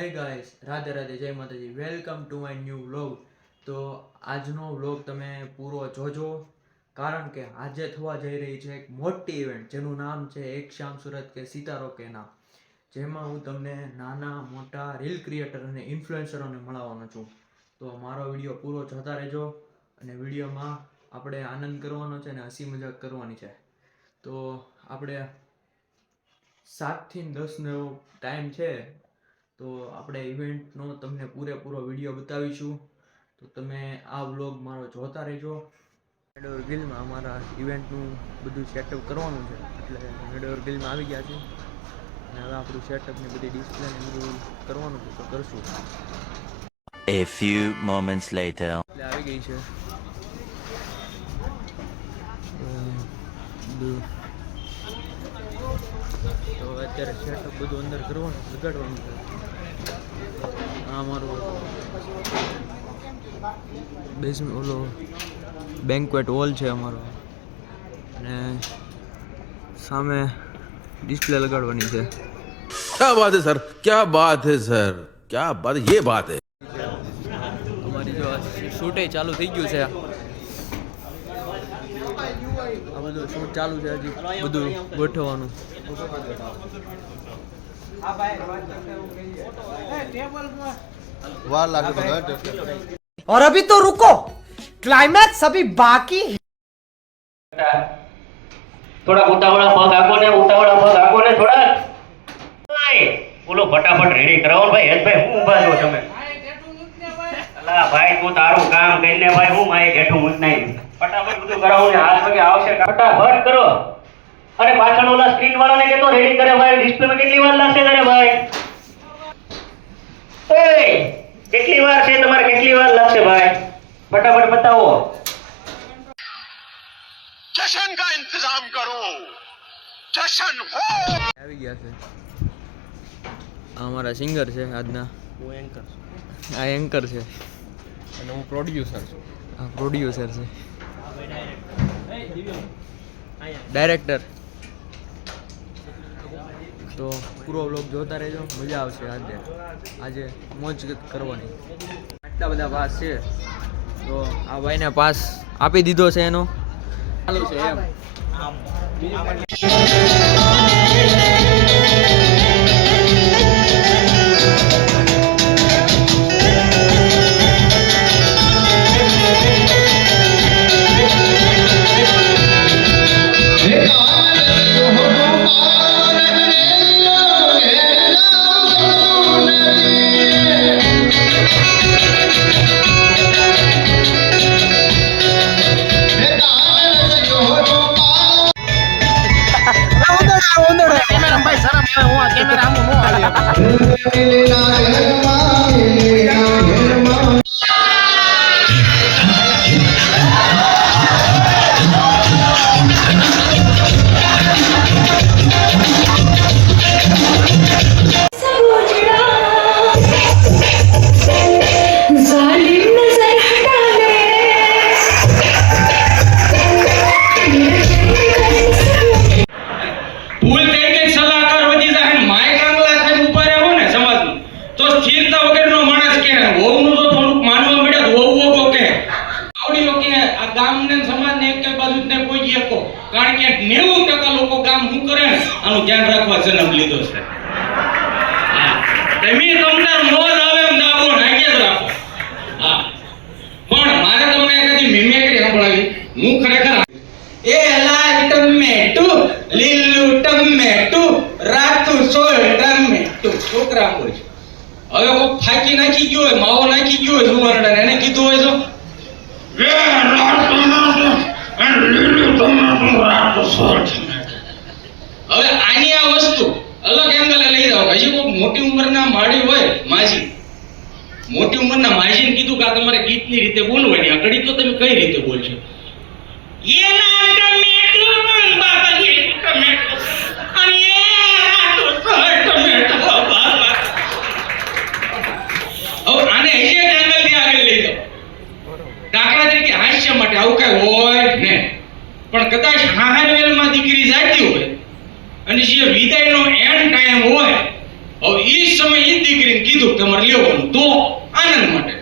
હે ગાઈસ, રાધે રાધે, જય માતાજી, welcome to my new vlog. તો આજનો વ્લોગ તમે પૂરો જોજો, કારણ કે આજે થવા જઈ રહી છે એક મોટી ઇવેન્ટ જેનું નામ છે એક શામ સુરત કે સિતારો કે નામ, જેમાં હું તમને નાના મોટા રીલ ક્રિએટર અને ઇન્ફ્લુએન્સરોને મળવાનો છું. તો મારો વિડીયો પૂરો જોતા રહેજો અને વિડીયોમાં આપણે આનંદ કરવાનો છે અને હસી મજાક કરવાની છે. તો આપણે 7 થી 10 નો ટાઈમ છે. તો આપણે ઇવેન્ટનો તમને પૂરેપૂરો વિડીયો બતાવીશું. તો તમે આ વ્લોગ મારો જોતા રહેજો. મેડોર ગિલમાં અમારા ઇવેન્ટનું બધું સેટઅપ કરવાનું છે, એટલે મેડોર ગિલમાં આવી ગયા છે અને હવે આપણું સેટઅપની બધી ડિસ્પ્લે ને બધું કરવાનું છે, તો કરશું. A few moments later. એટલે આવી ગઈ છે તો અત્યારે સેટઅપ બધું અંદર કરવાનું, લગાડવાનું છે. આ અમારો ઓલો બેન્ક્વેટ હોલ છે અમારો, અને સામે ડિસ્પ્લે લગાડવાની છે. क्या बात है सर, क्या बात है सर, क्या बात, ये बात है. અમારી જો શૂટે ચાલુ થઈ ગયું છે. આ બધું શૂટ ચાલુ છે, હજી બધું ગોઠવવાનું. और अभी तो रुको, क्लाइमैक्स अभी बाकी है. થોડા ઉતાવળા પગ આગો ને થોડા બોલો, ફટાફટ રેડી કરાવો ને ભાઈ. હેતભાઈ હું ઊભા છો તમે? અલા ભાઈ, તું તારું કામ કરીને ભાઈ હું માય ઘેઠું મૂક નહીં. ફટાફટ બધું કરાવો ને હાથ પગે આવશે, ફટાફટ કરો. અરે પાછળ ઓલા સ્ક્રીન વાળાને કેતો રેડી કરે ભાઈ. ડિસ્પ્લેમાં કેટલી વાર લાગશે તારે ભાઈ? એ કેટલી વાર છે તમારે, કેટલી વાર લાગશે ભાઈ? ફટાફટ બતાવો. जश्न का इंतजाम करो, जश्न हो. આવી ગયા છે. આ અમારા સિંગર છે આજના. હું એન્કર છું આ એન્કર છે અને હું પ્રોડ્યુસર છું. આ પ્રોડ્યુસર છે, ડાયરેક્ટર. તો પૂરો વ્લોગ જોતા રહેજો, મજા આવશે. આજે મોજ કરવાની. આટલા બધા પાસ છે, તો આ ભાઈને પાસ આપી દીધો છે. એનો ચાલુ છે એમ. કારણ કે 90% લોકો કામ શું કરે ને આનું ધ્યાન રાખવા જન્મ લીધો છે. તમે તમને મોજ આવે એમ દાબો નાખી જ રાખો. હા, પણ મારે તમને એકાદી મિમિક્રી સંભળાવી. હું ખરેખર એ લાલ ટમેટુ, લીલું ટમેટુ, રાતું સોળ ટમેટુ. છોકરા હોય છે, હવે કોઈ ફાકી નાખી ગયો હોય, માવો નાખી ગયો હોય જુવાનડા, એને કીધું હોય તો હવે આની આ વસ્તુ અલગ એંગલે લઈ જાવ. હજી કોઈ મોટી ઉંમરના માળી હોય, માજી, મોટી ઉંમરના માજીને કીધું કે આ તમારે ગીતની રીતે બોલવાની, આ ઘડી તો તમે કઈ રીતે બોલશો? એના ટમેટુ બાબા લીલું ટમેટુ અને એ રાતું સોળ ટમેટુ બાબા. હવે આને હજી એક એંગલથી આગળ લઈ જાવ. દાખલા તરીકે હાસ્ય માટે આવું કઈ હોય ને, પણ કદાચ હાહારવેલમાં દીકરી જાતી હોય અને જે વિદાયનો એન્ડ ટાઈમ હોય, હવે ઈ સમય ઈ દીકરીને કીધું કે મારે લેવાનું તો આનંદ માટે